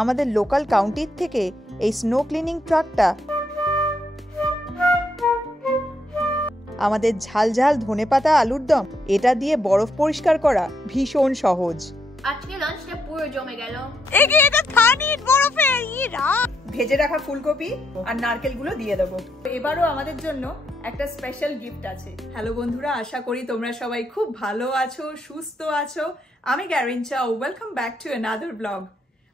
আমাদের লোকাল কাউন্টির থেকে এই স্নো ক্লিনিং ট্রাকটা আমাদের ঝালঝাল ধনেপাতা আলুর দম এটা দিয়ে বরফ পরিষ্কার করা ভীষণ সহজ। আজকে লাঞ্চটা পুরো জমে গেল। এটা খানি বরফে ভেজে রাখা ফুলকপি আর নারকেলগুলো দিয়ে দেবো। এবারও আমাদের জন্য একটা স্পেশাল গিফট আছে। হ্যালো বন্ধুরা, আশা করি তোমরা সবাই খুব ভালো আছো, সুস্থ আছো। আমি গ্যারিন চাও, welcome back to another blog.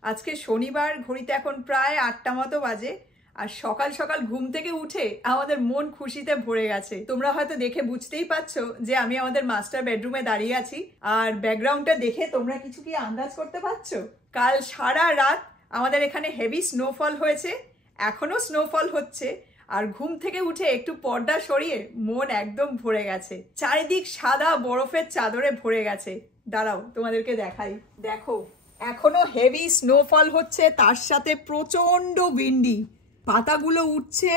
আজকে শনিবার, ঘড়িতে এখন প্রায় 8টা মতো বাজে। আর সকাল সকাল ঘুম থেকে উঠে আমাদের মন খুশিতে ভরে গেছে। তোমরা হয়তো দেখে বুঝতেই পারছো যে আমি আমাদের মাস্টার বেডরুমে দাঁড়িয়ে আছি। আর ব্যাকগ্রাউন্ডটা দেখে তোমরা কিছু কি আন্দাজ করতে পারছো? কাল সারা রাত আমাদের এখানে হেভি স্নোফল হয়েছে, এখনো স্নোফল হচ্ছে। আর ঘুম থেকে উঠে একটু পর্দা সরিয়ে মন একদম ভরে গেছে। চারিদিক সাদা বরফের চাদরে ভরে গেছে। দাঁড়াও তোমাদেরকে দেখাই। দেখো, এখনো হেভি স্নোফল হচ্ছে, তার সাথে প্রচন্ড উইন্ডি। পাতাগুলো উঠছে,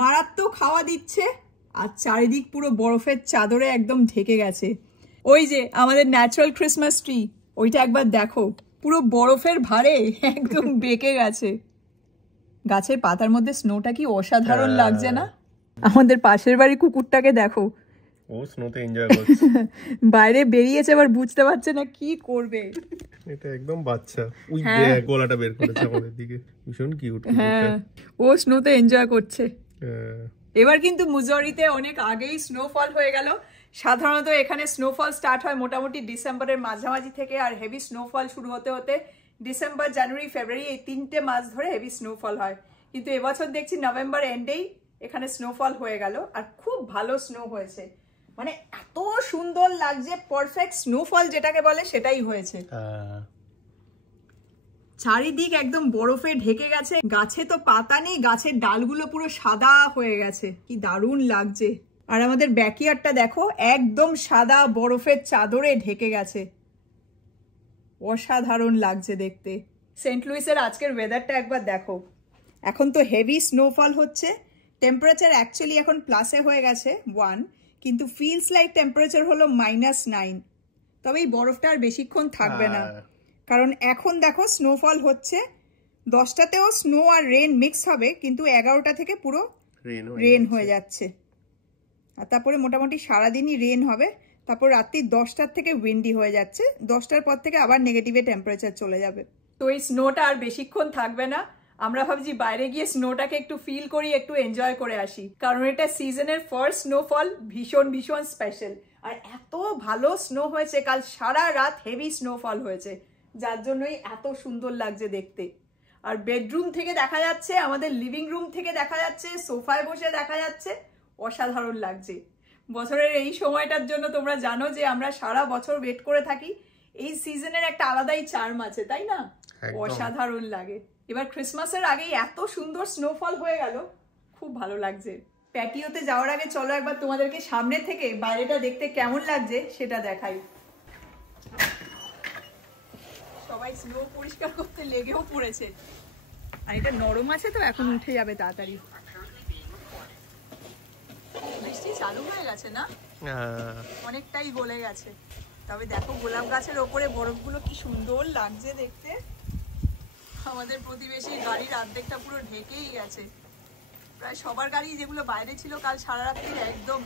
মারাত্মক হাওয়া দিচ্ছে, আর চারিদিক পুরো বরফের চাদরে একদম ঢেকে গেছে। ওই যে আমাদের ন্যাচারাল ক্রিসমাস ট্রি, ওইটা একবার দেখো, পুরো বরফের ভারে একদম বেঁকে গেছে। গাছের পাতার মধ্যে স্নোটা কি অসাধারণ লাগছে না? আমাদের পাশের বাড়ির কুকুরটাকে দেখো, ও স্নোতে এনজয় করছে। বাইরে বেরিয়েছে, আবার বুঝতে পারছে না কি করবে। এটা একদম বাচ্চা, ওই দেখ গলাটা বের করেছে আমাদের দিকে, ভীষণ কিউট। হ্যাঁ, ও স্নোতে এনজয় করছে। এবার কিন্তু মুজোরিতে অনেক আগেই স্নোফল হয়ে গেল। সাধারণত এখানে স্নোফল স্টার্ট হয় মোটামুটি ডিসেম্বরের মাঝামাঝি থেকে, আর হেভি স্নোফল শুরু হতে হতে ডিসেম্বর, জানুয়ারি, ফেব্রুয়ারি এই 3টে মাস ধরে হেভি স্নোফল হয়। কিন্তু এবছর দেখছি নভেম্বর এন্ডেই এখানে স্নোফল হয়ে গেল, আর খুব ভালো স্নো হয়েছে। মানে এত সুন্দর লাগছে, পারফেক্ট স্নোফল যেটাকে বলে সেটাই হয়েছে। চারিদিক একদম বরফে ঢেকে গেছে, গাছে তো পাতা নেই, গাছের ডালগুলো পুরো সাদা হয়ে গেছে, কি দারুণ লাগছে। আর আমাদের ব্যাকইয়ার্ডটা দেখো, একদম সাদা বরফের চাদরে ঢেকে গেছে, অসাধারণ লাগছে দেখতে। সেন্ট লুইসের আজকের ওয়েদারটা একবার দেখো। এখন তো হেভি স্নোফল হচ্ছে, টেম্পারেচার অ্যাকচুয়ালি এখন প্লাসে হয়ে গেছে 1, কিন্তু ফিলস লাইক টেম্পারেচার হলো -9। তবে এই বরফটা আর বেশিক্ষণ থাকবে না, কারণ এখন দেখো স্নোফল হচ্ছে। 10টাতেও স্নো আর রেন মিক্স হবে, কিন্তু 11টা থেকে পুরো রেন হয়ে যাচ্ছে। আর তারপরে মোটামুটি সারাদিনই রেন হবে। তারপর রাত্রি 10টার থেকে উইন্ডি হয়ে যাচ্ছে, 10টার পর থেকে আবার নেগেটিভে টেম্পারেচার চলে যাবে। তো এই স্নোটা আর বেশিক্ষণ থাকবে না। আমরা ভাবছি বাইরে গিয়ে স্নোটাকে একটু ফিল করি, একটু এনজয় করে আসি, কারণ এটা সিজনের ফার্স্ট স্নোফল, ভীষণ ভীষণ স্পেশাল। আর এত ভালো স্নো হয়েছে, কাল সারা রাত হেভি স্নোফল হয়েছে, যার জন্যই এত সুন্দর লাগছে দেখতে। আর বেডরুম থেকে দেখা যাচ্ছে, আমাদের লিভিং রুম থেকে দেখা যাচ্ছে, সোফায় বসে দেখা যাচ্ছে, অসাধারণ লাগছে। বছরের এই সময়টার জন্য তোমরা জানো যে আমরা সারা বছর ওয়েট করে থাকি। এই সিজনের একটা আলাদাই চার্ম আছে, তাই না? অসাধারণ লাগে। এবার ক্রিসমাসের আগেই এত সুন্দর স্নোফল হয়ে গেল, খুব ভালো লাগছে। প্যাটিওতে যাওয়ার আগে চলো একবার তোমাদেরকে সামনে থেকে বাইরেটা দেখতে কেমন লাগছে সেটা দেখাই। সবাই স্নো পরিষ্কার করতে লেগেও পড়েছে, আর এটা নরম আছে তো এখন উঠে যাবে তাড়াতাড়ি। বৃষ্টি চালু হয়ে গেছে না, অনেকটাই গলে গেছে। তবে দেখো গোলাপ গাছের ওপরে বরফগুলো কি সুন্দর লাগছে দেখতে। আমাদের প্রতিবেশী গাড়ির অর্ধেকটা পুরো ঢেকেই গেছে, প্রায় সবার গাড়ি যেগুলো বাইরে ছিল কাল সারা রাত্রি একদম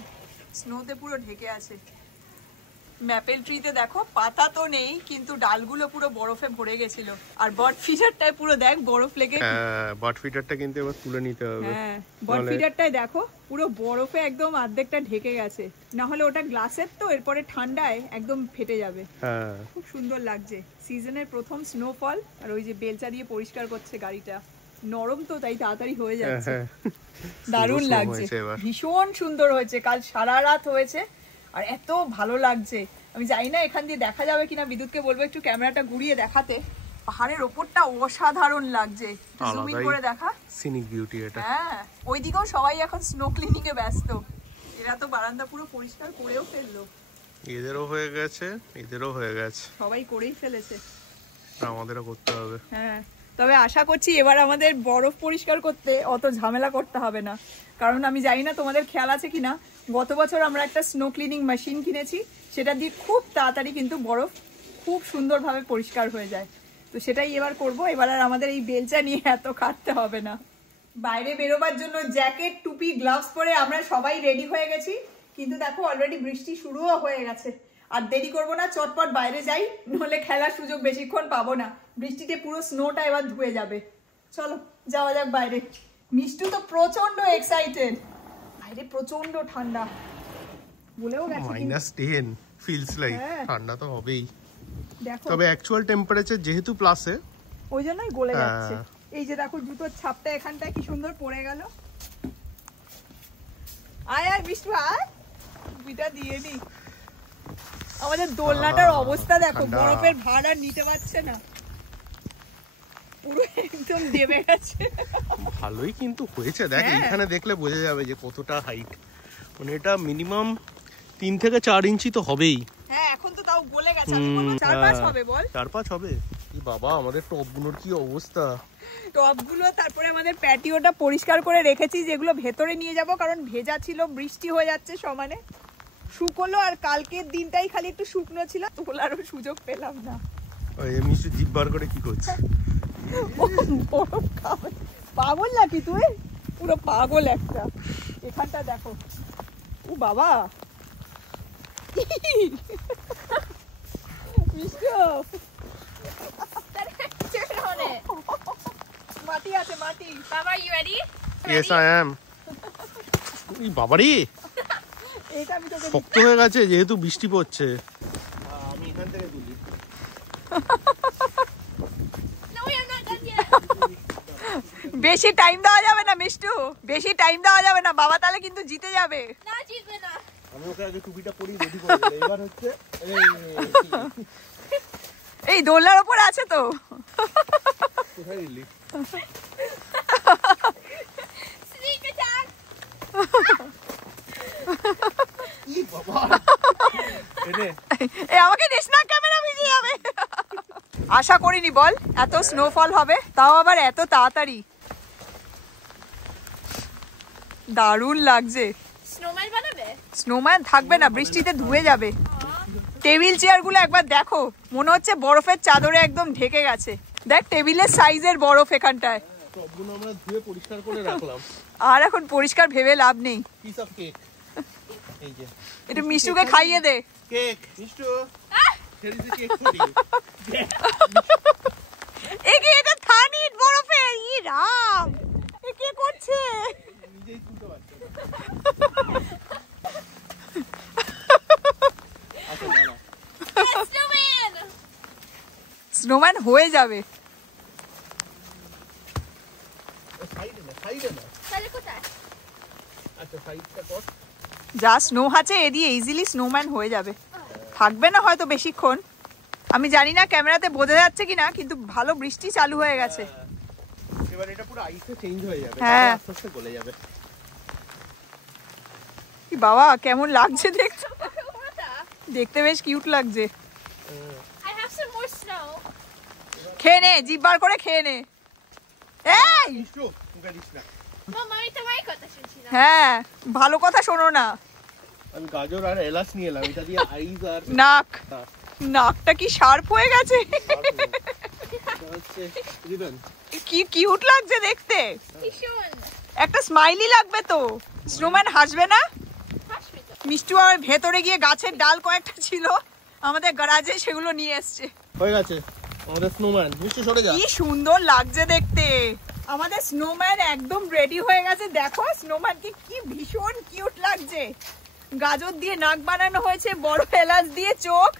স্নোতে পুরো ঢেকে আছে। ম্যাপেল ট্রিতে দেখো পাতা তো নেই, কিন্তু ডালগুলো পুরো বরফে ভরে গেছিল। আর বট ফিডারটায় পুরো দেখ বরফ লেগে, বট ফিডারটা কিন্তু এবার তুলে নিতে হবে। হ্যাঁ, বট ফিডারটায় দেখো পুরো বরফে একদম অর্ধেকটা ঢেকে গেছে, না হলে ওটা গ্লাসের তো, এরপরে ঠান্ডায় একদম ফেটে যাবে। খুব সুন্দর লাগছে সিজনের প্রথম স্নোফল। আর ওই যে বেলচা দিয়ে পরিষ্কার করছে গাড়িটা, নরম তো তাই তাড়াতাড়ি হয়ে যাচ্ছে। দারুণ লাগছে, ভীষণ সুন্দর হয়েছে, কাল সারা রাত হয়েছে, আর এত ভালো লাগছে। আমি জানি না এখান দিয়ে দেখা যাবে কিনা, বিদ্যুৎকে বলবো একটু ক্যামেরাটা ঘুরিয়ে দেখাতে। পাহাড়ের ওপরটা অসাধারণ লাগছে, জুম ইন করে দেখা, সিনিক বিউটি এটা। হ্যাঁ, ওইদিকেও সবাই এখন স্নো ক্লিনিং এ ব্যস্ত। এরা তো বারান্দা পুরো পরিষ্কার করেও ফেললো। এদেরও হয়ে গেছে, এদেরও হয়ে গেছে, সবাই করেই ফেলেছে, আমাদেরও করতে হবে। হ্যাঁ, তবে আশা করছি এবার আমাদের বরফ পরিষ্কার করতে অত ঝামেলা করতে হবে না। কারণ আমি জানি না তোমাদের খেয়াল আছে কিনা, গত বছর আমরা একটা স্নো ক্লিনিং মেশিন কিনেছি, সেটা দিয়ে খুব তাড়াতাড়ি কিন্তু বরফ খুব সুন্দরভাবে পরিষ্কার হয়ে যায়। তো সেটাই এবার করব। এবার আর আমাদের এই বেলচা নিয়ে এত খাটতে হবে না। বাইরে বেরোবার জন্য জ্যাকেট, টুপি, গ্লাভস পরে আমরা সবাই রেডি হয়ে গেছি, কিন্তু দেখো অলরেডি বৃষ্টি শুরুও হয়ে গেছে। আর দেরি করবো না, চটপট বাইরে যাই, নহলে খেলার সুযোগ বেশিক্ষণ পাবো না। বৃষ্টিতে পুরো স্নোটা এবার ধুয়ে যাবে। চলো যাওয়া যাক বাইরে। মিষ্টু তো প্রচন্ড এক্সাইটেড। বাইরে প্রচন্ড ঠান্ডা, বলেও গেছে -10 ফিলস লাইক ঠান্ডা তো হবেই। দেখো তবে অ্যাকচুয়াল টেম্পারেচার যেহেতু প্লাসে, ওই জন্যই গলে যাচ্ছে। এই যে দেখো জুতোর ছাপটা এখানটায় কি সুন্দর পড়ে গেল। আয় আয় মিষ্টু আয়, টুপিটা দিয়ে নি। আমাদের দোলনাটার অবস্থা দেখো, বরফের ভার আর নিতে পারছে না, পুরো একদম দেবে গেছে। ভালোই কিন্তু হয়েছে, দেখ এখানে দেখলে বোঝা যাবে যে কতটা হাইট। মানে এটা মিনিমাম 3 থেকে 4 ইঞ্চি তো হবেই। হ্যাঁ এখন তো তাও গলে গেছে, আমি বলবো 4-5 হবে। বল 4-5 হবে। এই বাবা আমাদের টপগুলোর কি অবস্থা। টপগুলো, তারপরে আমাদের প্যাটিওটা পরিষ্কার করে রেখেছি, যেগুলো ভেতরে নিয়ে যাব, কারণ ভেজা ছিল, বৃষ্টি হয়ে যাচ্ছে সমানে। শুকলো, আর কালকের দিনটাই খালি একটু শুকনো ছিল, তোলারও সুযোগ পেলাম না। এমনি জিভ বার করে কি করছে? বরফ খাবে, পাগল নাকি তুই? পুরো পাগল একটা। এখানটা দেখো, ও বাবা মাটি আছে, মাটি। Baba, you ready? Yes, I am. এই বাবারে এটা আমি তোকে শক্ত হয়ে গেছে যেহেতু বৃষ্টি পড়ছে। আমি এখান থেকে তুলি। No, we are not done yet. বেশি টাইম দেওয়া যাবে না মিষ্টু, বেশি টাইম দেওয়া যাবে না, বাবা তাহলে কিন্তু জিতে যাবে। না জিতবে না। আমি ওকে আগে টুপিটা পরিয়ে রেডি করে দিলাম। এবার হচ্ছে এই দোলনার উপর আছে তো। কোথায় গেলি? Sneak attack. ই বাবা, এনে এই আমাকে দিস না, ক্যামেরা ভিজে যাবে। আশা করিনি বল এত স্নোফল হবে, তাও আবার এত তাড়াতাড়ি। দারুণ লাগছে। Snowman বানাবে? স্নোম্যান থাকবে না, বৃষ্টিতে ধুয়ে যাবে। টেবিল চেয়ার গুলো একবার দেখো, মনে হচ্ছে বরফের চাদরে একদম ঢেকে গেছে। দেখ টেবিলের সাইজের বরফ এখানটায়। সবগুলো আমরা ধুয়ে পরিষ্কার করে রাখলাম। আর এখন পরিষ্কার ভেবে লাভ নেই। পিস অফ কেক, এই যে এটা মিষ্টুকে খাইয়ে দে। Cake Mishtu, here is the cake for you. একে এটা থানিট বরফে, ই রাম, এ কি করছে? নিজেই তুলতে পারছো। আচ্ছা দাঁড়াও। Yes, snowman. স্নোম্যান হয়ে যাবে। সাইডে না। তাহলে কোথায়? আচ্ছা সাইডটা কর। যা স্নো আছে এ দিয়ে ইজিলি স্নোম্যান হয়ে যাবে। থাকবে না হয়তো বেশিক্ষণ, আমি জানি না ক্যামেরাতে বোঝা যাচ্ছে কিনা, কিন্তু ভালো বৃষ্টি চালু হয়ে গেছে। এবার এটা পুরো আইসে চেঞ্জ হয়ে যাবে, হ্যাঁ। আস্তে আস্তে গলে যাবে। কি বাবা কেমন লাগছে দেখতে, কোথা? দেখতে বেশ কিউট লাগছে। I have some more snow. খেয়ে নে, জিভ বার করে খেয়ে নে। এই মিষ্টু মুখে দিস না। Mama, আমি তোমার কথা শুনছি না। হ্যাঁ ভালো কথা শোনো না। আমি গাজর আর এলাচ নিয়ে এলাম, এটা দিয়ে আইস আর নাক, নাকটা কি শার্প হয়ে গেছে। হচ্ছে রিবন। কি কিউট লাগছে দেখতে, ভীষণ। একটা স্মাইলি লাগবে তো। স্নোম্যান হাসবে না? হাসবে তো। মিষ্টু আমার ভেতরে গিয়ে গাছের ডাল কয়েকটা ছিল আমাদের গ্যারাজে, সেগুলো নিয়ে এসছে। হয়ে গেছে আমাদের স্নোম্যান। মিষ্টু সরে যা। কি সুন্দর লাগছে দেখতে। আমাদের স্নোম্যান একদম রেডি হয়ে গেছে। দেখো স্নোম্যানকে কি ভীষণ কিউট লাগছে। গাজর দিয়ে নাক বানানো হয়েছে, বড় এলাচ দিয়ে চোখ,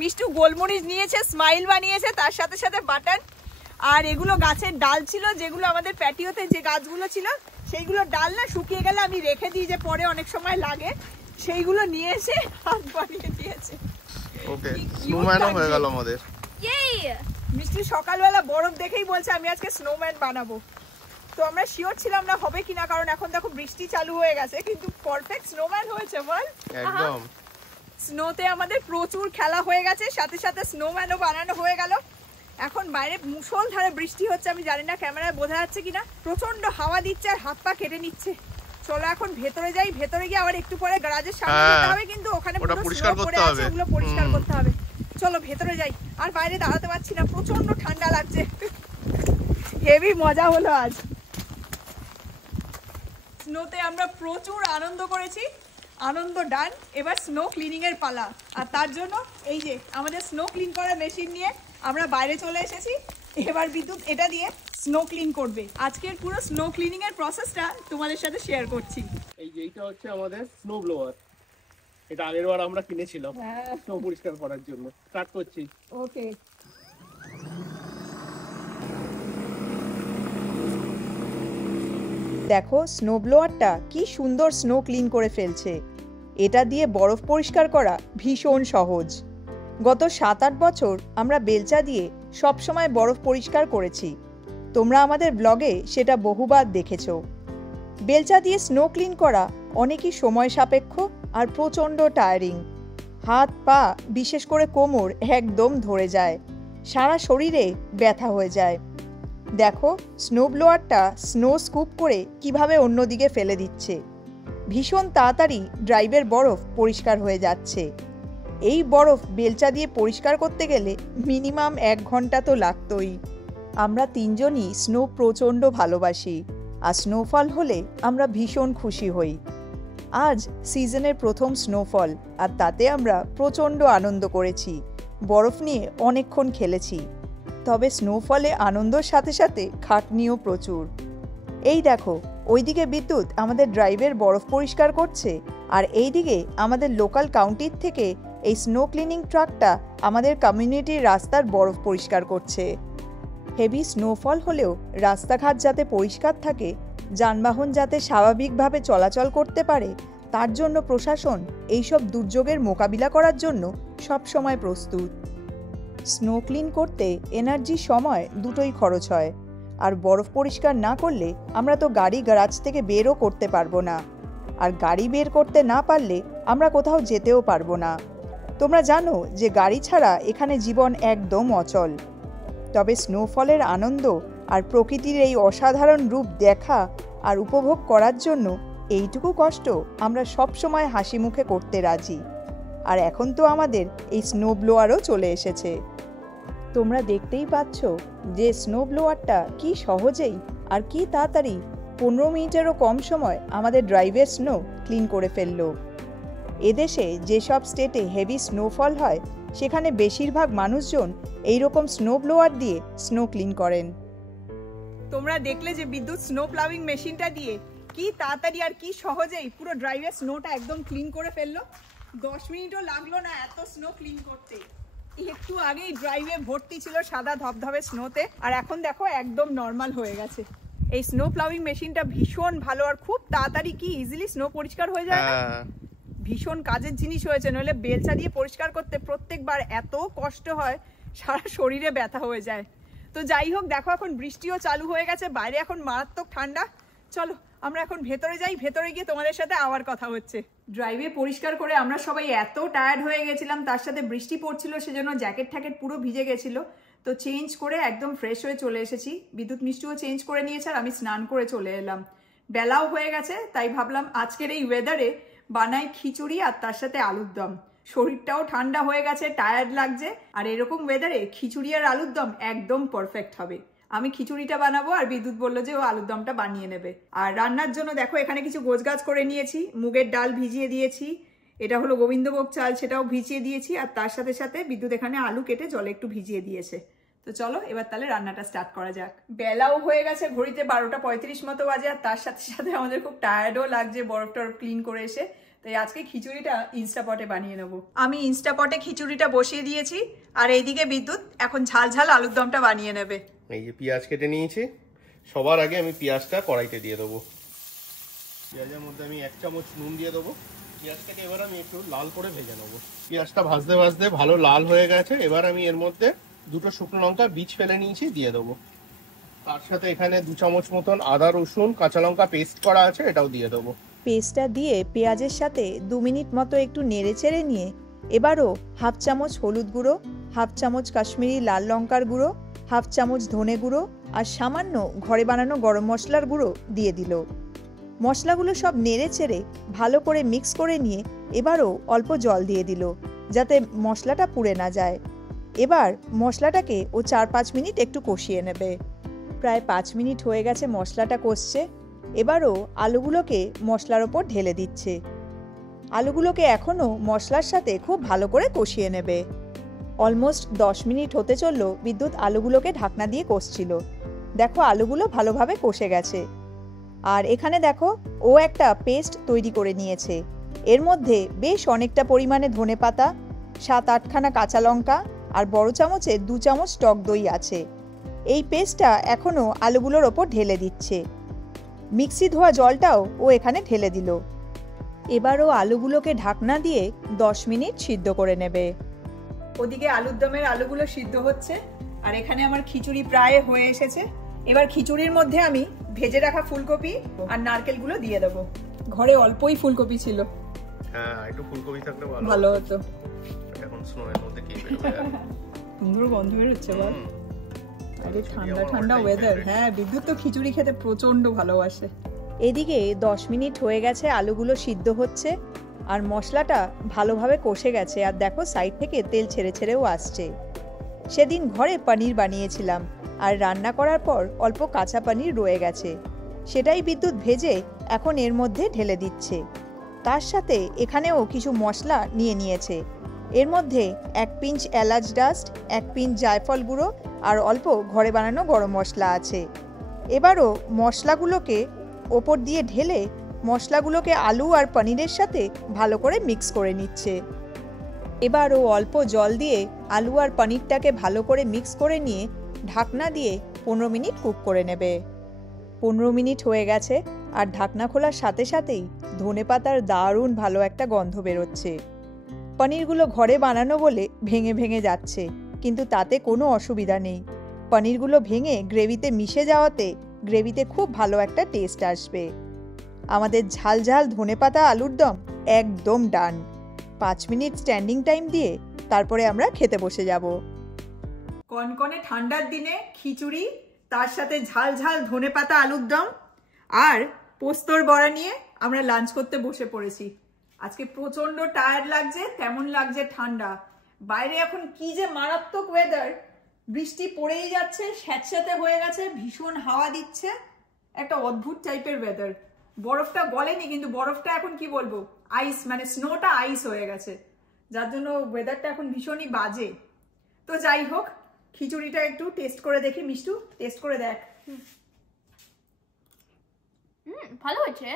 মিষ্টু গোলমরিচ নিয়েছে, স্মাইল বানিয়েছে, তার সাথে সাথে বাটন। আর এগুলো গাছের ডাল ছিল, যেগুলো আমাদের প্যাটিওতে যে গাছগুলো ছিল সেইগুলো ডাল না শুকিয়ে গেলে আমি রেখে দিই, যে পরে অনেক সময় লাগে, সেইগুলো নিয়ে এসে হাত বানিয়ে দিয়েছে। ওকে স্নোম্যানও হয়ে গেল আমাদের। Yay! মিষ্টি সকালবেলা বরফ দেখেই বলছে আমি আজকে স্নোম্যান বানাবো। তো আমরা শিওর ছিলাম না হবে কিনা, কারণ এখন দেখো বৃষ্টি চালু হয়ে গেছে, কিন্তু পারফেক্ট স্নোম্যান হয়েছে বল। একদম স্নোতে আমাদের প্রচুর খেলা হয়ে গেছে, সাথে সাথে স্নোম্যানও বানানো হয়ে গেল। এখন বাইরে মুষলধারে বৃষ্টি হচ্ছে, আমি জানি না ক্যামেরায় বোঝা যাচ্ছে কিনা, প্রচন্ড হাওয়া দিচ্ছে আর হাত পা কেটে নিচ্ছে। চলো এখন ভেতরে যাই, ভেতরে গিয়ে আবার একটু পরে গ্যারাজের সামনে যেতে হবে, কিন্তু ওখানে পুরো পরিষ্কার স্নো করতে পড়ে আছে, হবে। ওগুলো পরিষ্কার করতে হবে। চলো ভেতরে যাই, আর বাইরে দাঁড়াতে পারছি না, প্রচন্ড ঠান্ডা লাগছে। হেভি মজা হলো আজ। স্নোতে আমরা প্রচুর আনন্দ করেছি, আনন্দ ডান। এবার স্নো ক্লিনিং এর পালা, আর তার জন্য এই যে আমাদের স্নো ক্লিন করার মেশিন নিয়ে আমরা বাইরে চলে এসেছি। এবার বিদ্যুৎ এটা দিয়ে স্নো ক্লিন করবে। আজকের পুরো স্নো ক্লিনিং এর প্রসেসটা তোমাদের সাথে শেয়ার করছি। এই যে এইটা হচ্ছে আমাদের স্নো ব্লোয়ার, এটা আগের বার আমরা কিনেছিলাম স্নো পরিষ্কার করার জন্য। স্টার্ট করছি। ওকে, দেখো স্নো ব্লোয়ারটা কি সুন্দর স্নো ক্লিন করে ফেলছে। এটা দিয়ে বরফ পরিষ্কার করা ভীষণ সহজ। গত 7-8 বছর আমরা বেলচা দিয়ে সব সময় বরফ পরিষ্কার করেছি, তোমরা আমাদের ব্লগে সেটা বহুবার দেখেছো। বেলচা দিয়ে স্নো ক্লিন করা অনেকই সময় সাপেক্ষ আর প্রচণ্ড টায়ারিং। হাত পা বিশেষ করে কোমর একদম ধরে যায়, সারা শরীরে ব্যথা হয়ে যায়। দেখো স্নো ব্লোয়ারটা স্নো স্কুপ করে কিভাবে অন্যদিকে ফেলে দিচ্ছে। ভীষণ তাড়াতাড়ি ড্রাইভের বরফ পরিষ্কার হয়ে যাচ্ছে। এই বরফ বেলচা দিয়ে পরিষ্কার করতে গেলে মিনিমাম 1 ঘন্টা তো লাগতোই। আমরা তিনজনই স্নো প্রচণ্ড ভালোবাসি, আর স্নোফল হলে আমরা ভীষণ খুশি হই। আজ সিজনের প্রথম স্নোফল, আর তাতে আমরা প্রচণ্ড আনন্দ করেছি, বরফ নিয়ে অনেকক্ষণ খেলেছি। তবে স্নোফলে আনন্দর সাথে সাথে খাটনিও প্রচুর। এই দেখো ওইদিকে বিদ্যুৎ আমাদের ড্রাইভের বরফ পরিষ্কার করছে, আর এইদিকে আমাদের লোকাল কাউন্টির থেকে এই স্নো ক্লিনিং ট্রাকটা আমাদের কমিউনিটির রাস্তার বরফ পরিষ্কার করছে। হেভি স্নোফল হলেও রাস্তাঘাট যাতে পরিষ্কার থাকে, যানবাহন যাতে স্বাভাবিকভাবে চলাচল করতে পারে, তার জন্য প্রশাসন এইসব দুর্যোগের মোকাবিলা করার জন্য সবসময় প্রস্তুত। স্নো ক্লিন করতে এনার্জি সময় দুটোই খরচ হয়, আর বরফ পরিষ্কার না করলে আমরা তো গাড়ি গ্যারাজ থেকে বেরও করতে পারবো না, আর গাড়ি বের করতে না পারলে আমরা কোথাও যেতেও পারবো না। তোমরা জানো যে গাড়ি ছাড়া এখানে জীবন একদম অচল। তবে স্নোফলের আনন্দ আর প্রকৃতির এই অসাধারণ রূপ দেখা আর উপভোগ করার জন্য এইটুকু কষ্ট আমরা সবসময় হাসি মুখে করতে রাজি। আর এখন তো আমাদের এই স্নো ব্লোয়ারও চলে এসেছে। তোমরা দেখতেই পাচ্ছ যে স্নো ব্লোয়ারটা কি সহজেই আর কি তাড়াতাড়ি 15 মিনিটেরও কম সময় আমাদের ড্রাইভের স্নো ক্লিন করে ফেললো। এদেশে যেসব স্টেটে হেভি স্নোফল হয় সেখানে বেশিরভাগ মানুষজন এইরকম স্নো ব্লোয়ার দিয়ে স্নো ক্লিন করেন। তোমরা দেখলে যে বিদ্যুৎ স্নো প্লাউইং মেশিনটা দিয়ে কি তাড়াতাড়ি আর কি সহজেই পুরো ড্রাইভের স্নোটা একদম ক্লিন করে ফেললো। 10 মিনিটও লাগলো না এত স্নো ক্লিন করতে। একটু আগেই ড্রাইভে ভর্তি ছিল সাদা ধবধবে স্নোতে, আর এখন দেখো একদম নর্মাল হয়ে গেছে। এই স্নো প্লাউইং মেশিনটা ভীষণ ভালো, আর খুব তাড়াতাড়ি কি ইজিলি স্নো পরিষ্কার হয়ে যায় না। ভীষণ কাজের জিনিস হয়েছে, নইলে বেলচা দিয়ে পরিষ্কার করতে প্রত্যেকবার এত কষ্ট হয়, সারা শরীরে ব্যথা হয়ে যায়। তো যাই হোক, দেখো এখন বৃষ্টিও চালু হয়ে গেছে, বাইরে এখন মারাত্মক ঠান্ডা। চলো আমরা এখন ভেতরে যাই, ভেতরে গিয়ে তোমাদের সাথে আবার কথা হচ্ছে। ড্রাইভে পরিষ্কার করে আমরা সবাই এত টায়ার্ড হয়ে গেছিলাম, তার সাথে বৃষ্টি পড়ছিল, সেজন্য জ্যাকেট ট্যাকেট পুরো ভিজে গেছিল। তো চেঞ্জ করে একদম ফ্রেশ হয়ে চলে এসেছি। বিদ্যুৎ মিষ্টিও চেঞ্জ করে নিয়েছে, আর আমি স্নান করে চলে এলাম। বেলাও হয়ে গেছে, তাই ভাবলাম আজকের এই ওয়েদারে বানাই খিচুড়ি আর তার সাথে আলুর দম। শরীরটাও ঠান্ডা হয়ে গেছে, টায়ার্ড লাগছে, আর এরকম ওয়েদারে খিচুড়ি আর আলুর দম একদম পারফেক্ট হবে। আমি খিচুড়িটা বানাবো, আর বিদ্যুৎ বললো যে ও আলুর দমটা বানিয়ে নেবে। আর রান্নার জন্য দেখো এখানে কিছু গোছগাছ করে নিয়েছি। মুগের ডাল ভিজিয়ে দিয়েছি, এটা হলো গোবিন্দভোগ চাল, সেটাও ভিজিয়ে দিয়েছি, আর তার সাথে সাথে বিদ্যুৎ এখানে আলু কেটে জলে একটু ভিজিয়ে দিয়েছে। তো চলো এবার তাহলে রান্নাটা স্টার্ট করা যাক। বেলাও হয়ে গেছে, ঘড়িতে 12:35 মতো বাজে, আর তার সাথে সাথে আমাদের খুব টায়ার্ডও লাগছে বরফ টরফ ক্লিন করে এসে। তাই আজকে খিচুড়িটা ইনস্টাপটে বানিয়ে নেবো। আমি ইনস্টাপটে খিচুড়িটা বসিয়ে দিয়েছি, আর এইদিকে বিদ্যুৎ এখন ঝাল ঝাল আলুর দমটা বানিয়ে নেবে। এই যে পেঁয়াজ কেটে নিয়েছি, সবার আগে আমি পেঁয়াজটা কড়াইতে দিয়ে দেবো। পেঁয়াজের মধ্যে আমি 1 চামচ নুন দিয়ে দেবো। পেঁয়াজটাকে এবার আমি একটু লাল করে ভেজে নেবো। পেঁয়াজটা ভাজতে ভাজতে ভালো লাল হয়ে গেছে, এবার আমি এর মধ্যে 2টো শুকনো লঙ্কা বীজ ফেলে নিয়েছি দিয়ে দেবো। তার সাথে এখানে 2 চামচ মতন আদা রসুন কাঁচা লঙ্কা পেস্ট করা আছে, এটাও দিয়ে দেবো। পেস্টটা দিয়ে পেঁয়াজের সাথে 2 মিনিট মতো একটু নেড়ে চেড়ে নিয়ে এবারও 1/2 চামচ হলুদ গুঁড়ো, 1/2 চামচ কাশ্মীরি লাল লঙ্কার গুঁড়ো, 1/2 চামচ ধনে গুঁড়ো আর সামান্য ঘরে বানানো গরম মশলার গুঁড়ো দিয়ে দিল। মশলাগুলো সব নেড়ে চেড়ে ভালো করে মিক্স করে নিয়ে এবারও অল্প জল দিয়ে দিল। যাতে মশলাটা পুড়ে না যায়। এবার মশলাটাকে ও 4-5 মিনিট একটু কষিয়ে নেবে। প্রায় 5 মিনিট হয়ে গেছে মশলাটা কষছে। এবারও আলুগুলোকে মশলার ওপর ঢেলে দিচ্ছে। আলুগুলোকে এখনও মশলার সাথে খুব ভালো করে কষিয়ে নেবে। অলমোস্ট 10 মিনিট হতে চলল বিদ্যুৎ আলুগুলোকে ঢাকনা দিয়ে কষছিল। দেখো আলুগুলো ভালোভাবে কষে গেছে। আর এখানে দেখো ও একটা পেস্ট তৈরি করে নিয়েছে। এর মধ্যে বেশ অনেকটা পরিমাণে ধনেপাতা, 7-8খানা কাঁচা লঙ্কা আর বড় চামচে 2 চামচ টক দই আছে। এই পেস্টটা এখনও আলুগুলোর ওপর ঢেলে দিচ্ছে। মিক্সি ধোয়া জলটাও ও এখানে ঢেলে দিল। এবারও আলুগুলোকে ঢাকনা দিয়ে 10 মিনিট সিদ্ধ করে নেবে। ওদিকে আলুর দমের আলুগুলো সিদ্ধ হচ্ছে আর এখানে আমার খিচুড়ি প্রায় হয়ে এসেছে। এবার খিচুড়ির মধ্যে আমি ভেজে রাখা ফুলকপি আর নারকেলগুলো দিয়ে দেবো। ঘরে অল্পই ফুলকপি ছিল। হ্যাঁ, একটু ফুলকপি থাকলে ভালো হতো। এখন স্নোয়ের মধ্যে কি বের হবে? সুন্দর গন্ধ বের হচ্ছে বল। আরে ঠান্ডা ঠান্ডা ওয়েদার। হ্যাঁ, বিদ্যুৎ তো খিচুড়ি খেতে প্রচন্ড ভালোবাসে। এদিকে 10 মিনিট হয়ে গেছে, আলুগুলো সিদ্ধ হচ্ছে আর মশলাটা ভালোভাবে কষে গেছে। আর দেখো সাইড থেকে তেল ছেড়ে ছেড়েও আসছে। সেদিন ঘরে পনির বানিয়েছিলাম আর রান্না করার পর অল্প কাঁচা পনির রয়ে গেছে। সেটাই বিদ্যুৎ ভেজে এখন এর মধ্যে ঢেলে দিচ্ছে। তার সাথে এখানেও কিছু মশলা নিয়ে নিয়েছে। এর মধ্যে 1 পিঞ্চ এলাচ ডাস্ট, 1 পিঞ্চ জায়ফল গুঁড়ো আর অল্প ঘরে বানানো গরম মশলা আছে। এবারও মশলাগুলোকে ওপর দিয়ে ঢেলে মশলাগুলোকে আলু আর পনিরের সাথে ভালো করে মিক্স করে নিচ্ছে। এবারও অল্প জল দিয়ে আলু আর পনিরটাকে ভালো করে মিক্স করে নিয়ে ঢাকনা দিয়ে 15 মিনিট কুক করে নেবে। 15 মিনিট হয়ে গেছে আর ঢাকনা খোলার সাথে সাথেই ধনেপাতার দারুণ ভালো একটা গন্ধ বেরোচ্ছে। পনিরগুলো ঘরে বানানো বলে ভেঙে ভেঙে যাচ্ছে, কিন্তু তাতে কোনো অসুবিধা নেই। পনিরগুলো ভেঙে গ্রেভিতে মিশে যাওয়াতে গ্রেভিতে খুব ভালো একটা টেস্ট আসবে। আমাদের ঝাল ঝাল ধনেপাতা আলুর দম একদম ডান। 5 মিনিট স্ট্যান্ডিং টাইম দিয়ে তারপরে আমরা খেতে বসে যাব। কনকনে ঠান্ডার দিনে খিচুড়ি, তার সাথে ঝাল ঝাল ধনেপাতা আলুর দম আর পোস্তর বড়া নিয়ে আমরা লাঞ্চ করতে বসে পড়েছি। আজকে প্রচন্ড টায়ার্ড লাগছে, তেমন লাগছে ঠান্ডা। বাইরে এখন কি যে মারাত্মক ওয়েদার, বৃষ্টি পড়েই যাচ্ছে, স্যাঁতস্যাঁতে হয়ে গেছে, ভীষণ হাওয়া দিচ্ছে, একটা অদ্ভুত টাইপের ওয়েদার। বরফটা গলেনি, কিন্তু বরফটা এখন কি বলবো, আইস, মানে স্নোটা আইস হয়ে গেছে, যার জন্য ওয়েদারটা এখন ভীষণই বাজে। তো যাই হোক, খিচুড়িটা একটু টেস্ট করে দেখি। মিষ্টু, টেস্ট করে দেখ। ভালো হয়েছে।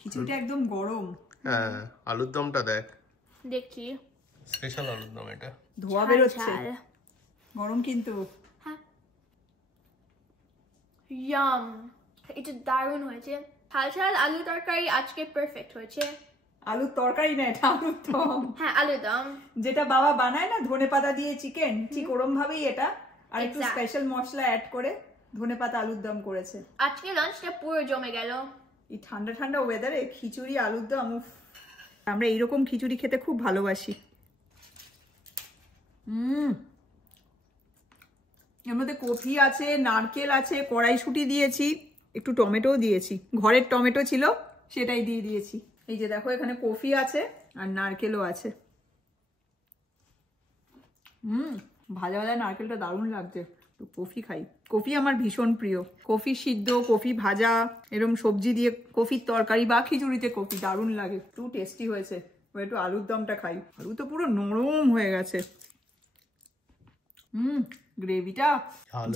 খিচুড়িটা একদম গরম। হ্যাঁ, আলুর দমটা দেখ, দেখছি। স্পেশাল আলুর দম এটা। ধোয়া বেরোচ্ছে, গরম কিন্তু। হ্যাঁ, ইয়াম, এটা দারুণ হয়েছে। ঝাল ঝাল আলু তরকারি আজকে পারফেক্ট হয়েছে। আলুর তরকারি না, এটা আলুর দম। হ্যাঁ, আলুর দম যেটা বাবা বানায় না ধনেপাতা দিয়ে চিকেন, ঠিক ওরম ভাবেই এটা, আর একটু Exact. স্পেশাল মশলা অ্যাড করে ধনেপাতা আলুর দম করেছে। আজকে লাঞ্চটা পুরো জমে গেল। এই ঠান্ডা ঠান্ডা ওয়েদারে খিচুড়ি আলুর দম, আমরা এইরকম খিচুড়ি খেতে খুব ভালোবাসি। এর মধ্যে কফি আছে, নারকেল আছে, কড়াইশুঁটি দিয়েছি, একটু টমেটোও দিয়েছি, ঘরের টমেটো ছিল সেটাই দিয়ে দিয়েছি। এই যে দেখো, এখানে কফি আছে আর নারকেলও আছে। ভাজা ভাজা নারকেলটা দারুণ লাগছে। তো কফি খাই, কফি আমার ভীষণ প্রিয়। কফি সিদ্ধ, কফি ভাজা, এরকম সবজি দিয়ে কফির তরকারি বা খিচুড়িতে কফি দারুণ লাগে, একটু টেস্টি হয়েছে। একটু আলুর দমটা খাই, আলু তো পুরো নরম হয়ে গেছে। গ্রেভিটা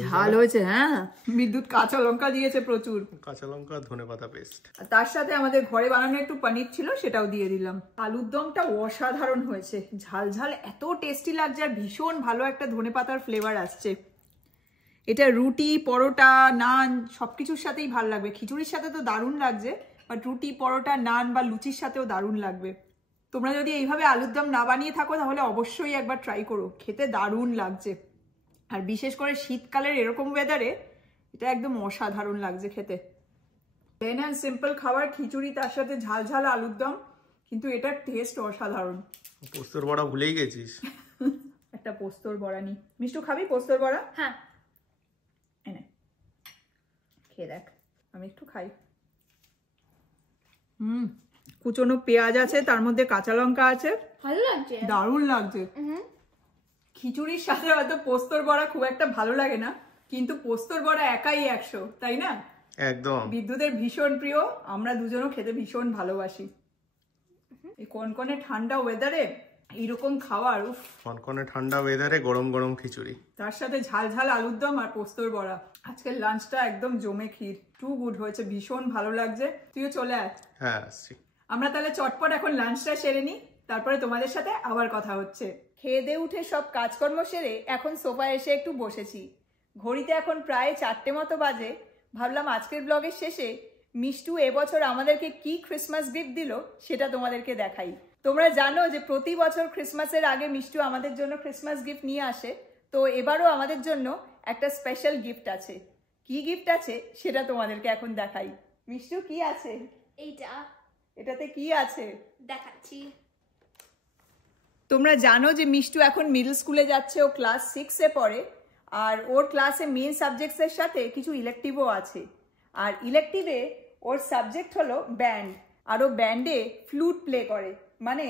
ঝাল হয়েছে। হ্যাঁ, বিদ্যুৎ কাঁচা লঙ্কা দিয়েছে প্রচুর, কাঁচা লঙ্কা, ধনেপাতা পেস্ট। তার সাথে আমাদের ঘরে বানানো একটু পনির ছিল, সেটাও দিয়ে দিলাম। আলুর দমটা অসাধারণ হয়েছে, ঝাল ঝাল এত টেস্টি লাগছে, আর ভীষণ ভালো একটা ধনেপাতার ফ্লেভার আসছে। এটা রুটি, পরোটা, নান সবকিছুর সাথেই ভালো লাগবে। খিচুড়ির সাথে তো দারুণ লাগছে, বাট রুটি, পরোটা, নান বা লুচির সাথেও দারুণ লাগবে। তোমরা যদি এইভাবে আলুর দম না বানিয়ে থাকো তাহলে অবশ্যই একবার ট্রাই করো, খেতে দারুণ লাগছে। আর বিশেষ করে শীতকালের এরকম ওয়েদারে এটা একদম অসাধারণ লাগছে খেতে। প্লেন অ্যান্ড সিম্পল খাবার খিচুড়ি, তার সাথে ঝাল ঝাল আলুর দম, কিন্তু এটার টেস্ট অসাধারণ। পোস্তর বড়া ভুলেই গেছিস। একটা পোস্তর বড়া নি। মিষ্টু খাবি পোস্তর বড়া? হ্যাঁ, এনে খেয়ে দেখ, আমি একটু খাই। কুচনো পেঁয়াজ আছে, তার মধ্যে কাঁচা লঙ্কা আছে, ভালো লাগছে, দারুণ লাগছে। খিচুড়ির সাথে হয়তো পোস্তর বড়া খুব একটা ভালো লাগে না, কিন্তু পোস্তর বড়া একাই 100, তাই না? একদম। বিদ্যুতের ভীষণ প্রিয়, আমরা দুজনও খেতে ভীষণ ভালোবাসি। এই কনকনে ঠান্ডা ওয়েদারে এইরকম খাবার, উফ, কনকনে ঠান্ডা ওয়েদারে গরম গরম খিচুড়ি, তার সাথে ঝাল ঝাল আলুর দম আর পোস্তর বড়া। আজকের লাঞ্চটা একদম জমে ক্ষীর, টু গুড হয়েছে, ভীষণ ভালো লাগছে। তুইও চলে আয়। হ্যাঁ আসছি। আমরা তাহলে চটপট এখন লাঞ্চটা সেরে নিই, তারপরে তোমাদের সাথে আবার কথা হচ্ছে। খেয়ে দিয়ে উঠে সব কাজকর্ম সেরে এখন সোফায় এসে একটু বসেছি। ঘড়িতে এখন প্রায় 4টে মতো বাজে। ভাবলাম আজকের ব্লগের শেষে মিষ্টু এবছর আমাদেরকে কি ক্রিসমাস গিফট দিল সেটা তোমাদেরকে দেখাই। তোমরা জানো যে প্রতি বছর ক্রিসমাসের আগে মিষ্টু আমাদের জন্য ক্রিসমাস গিফট নিয়ে আসে, তো এবারও আমাদের জন্য একটা স্পেশাল গিফট আছে। কি গিফট আছে সেটা তোমাদেরকে এখন দেখাই। মিষ্টু, কি আছে এটাতে? কি আছে দেখাচ্ছি। তোমরা জানো যে মিষ্টু এখন মিডল স্কুলে যাচ্ছে, ও ক্লাস 6-এ পড়ে, আর ওর ক্লাসে মেন সাবজেক্টসের সাথে কিছু ইলেকটিভও আছে। আর ইলেকটিভে ওর সাবজেক্ট হলো ব্যান্ড, আর ও ব্যান্ডে ফ্লুট প্লে করে, মানে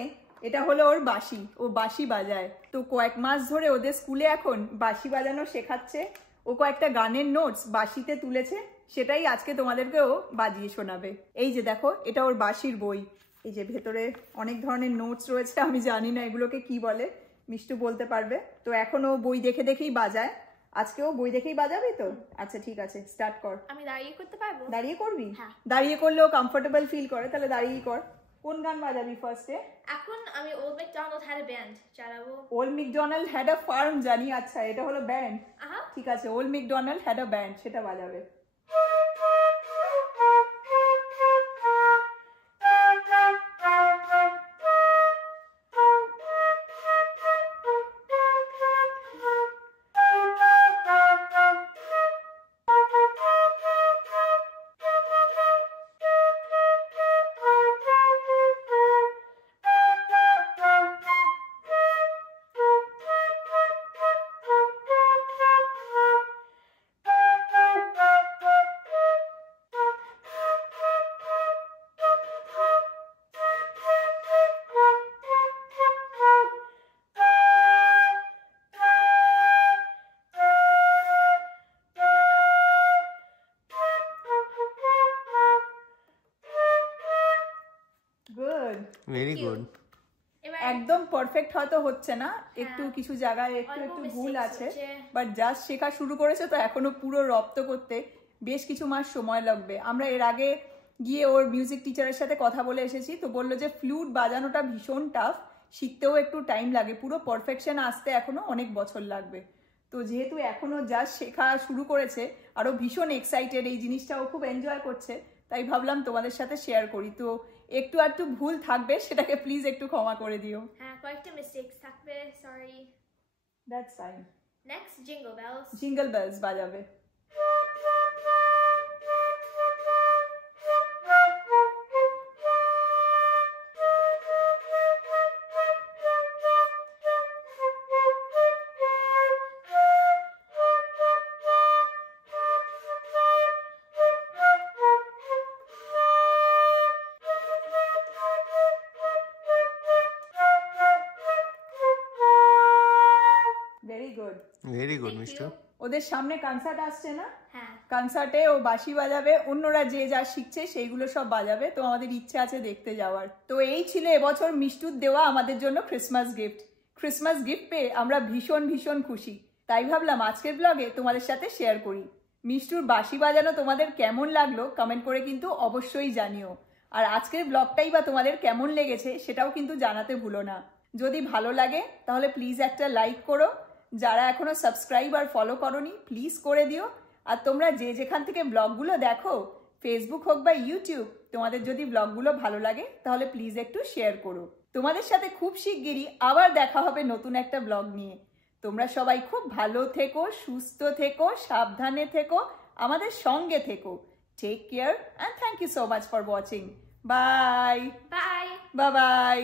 এটা হলো ওর বাঁশি, ও বাঁশি বাজায়। তো কয়েক মাস ধরে ওদের স্কুলে এখন বাঁশি বাজানো শেখাচ্ছে। ও কয়েকটা গানের নোটস বাঁশিতে তুলেছে, সেটাই আজকে তোমাদেরকেও বাজিয়ে শোনাবে। এই যে দেখো, এটা ওর বাঁশির বই। এই যে ভেতরে অনেক ধরনের নোটস রয়েছে, আমি জানি না এগুলোকে কি বলে, মিষ্টু বলতে পারবে। তো এখন ও বই দেখে দেখেই বাজায়। আজকেও বই দেখেই বাজাবি তো? আচ্ছা ঠিক আছে, স্টার্ট কর। আমি দাঁড়িয়ে করতে পারবো? দাঁড়িয়ে করবি? হ্যাঁ। দাঁড়িয়ে করলেও কমফোর্টেবল ফিল করে, তাহলে দাঁড়িয়েই কর। কোন গান বাজাবি ফার্স্টে? এখন আমি old McDonald had a band চালাবো। Old McDonald had a farm, জানি। আচ্ছা, এটা হলো ব্যান্ড। ঠিক আছে, old McDonald had a band, সেটা বাজাবে। Good, very good. একদম পারফেক্ট হয়তো হচ্ছে না, একটু কিছু জায়গায় একটু একটু ভুল আছে, বাট জাস্ট শেখা শুরু করেছে, তো এখনো পুরো রপ্ত করতে বেশ কিছু মাস সময় লাগবে। আমরা এর আগে গিয়ে ওর মিউজিক টিচারের সাথে কথা বলে এসেছি, তো বললো যে ফ্লুট বাজানোটা ভীষণ টাফ, শিখতেও একটু টাইম লাগে, পুরো পারফেকশন আসতে এখনো অনেক বছর লাগবে। তো যেহেতু এখনো জাস্ট শেখা শুরু করেছে, আরো ভীষণ এক্সাইটেড, এই জিনিসটা ও খুব এনজয় করছে, তাই ভাবলাম তোমাদের সাথে শেয়ার করি। তো একটু একটু ভুল থাকবে, সেটাকে প্লিজ একটু ক্ষমা করে দিও। হ্যাঁ, কয়েকটা মিস্টেকস থাকবে, sorry. That's fine. Next jingle bells. Jingle bells বাজাবে। Very good Mishtu. ওদের সামনে কনসার্ট আসছে না? হ্যাঁ। কনসার্টে ও বাঁশি বাজাবে, অন্যরা যে যা শিখছে সেইগুলো সব বাজাবে, তো আমাদের ইচ্ছে আছে দেখতে যাওয়ার। তো এই ছিল এবছর মিষ্টুর দেওয়া আমাদের জন্য ক্রিসমাস গিফট। ক্রিসমাস গিফট পেয়ে আমরা ভীষণ ভীষণ খুশি, তাই ভাবলাম আজকের ব্লগে তোমাদের সাথে শেয়ার করি। মিষ্টুর বাঁশি বাজানো তোমাদের কেমন লাগলো কমেন্ট করে কিন্তু অবশ্যই জানিও। আর আজকের ব্লগটাই বা তোমাদের কেমন লেগেছে সেটাও কিন্তু জানাতে ভুলো না। যদি ভালো লাগে তাহলে প্লিজ একটা লাইক করো, যারা এখনো সাবস্ক্রাইব আর ফলো করোনি প্লিজ করে দিও। আর তোমরা যে যেখান থেকে ব্লগগুলো দেখো, ফেসবুক হোক বা ইউটিউব, তোমাদের যদি ব্লগগুলো ভালো লাগে তাহলে প্লিজ একটু শেয়ার করো। তোমাদের সাথে খুব শিগগিরই আবার দেখা হবে নতুন একটা ব্লগ নিয়ে। তোমরা সবাই খুব ভালো থেকো, সুস্থ থেকো, সাবধানে থেকো, আমাদের সঙ্গে থেকো। Take care and thank you so much for watching. Bye bye bye by.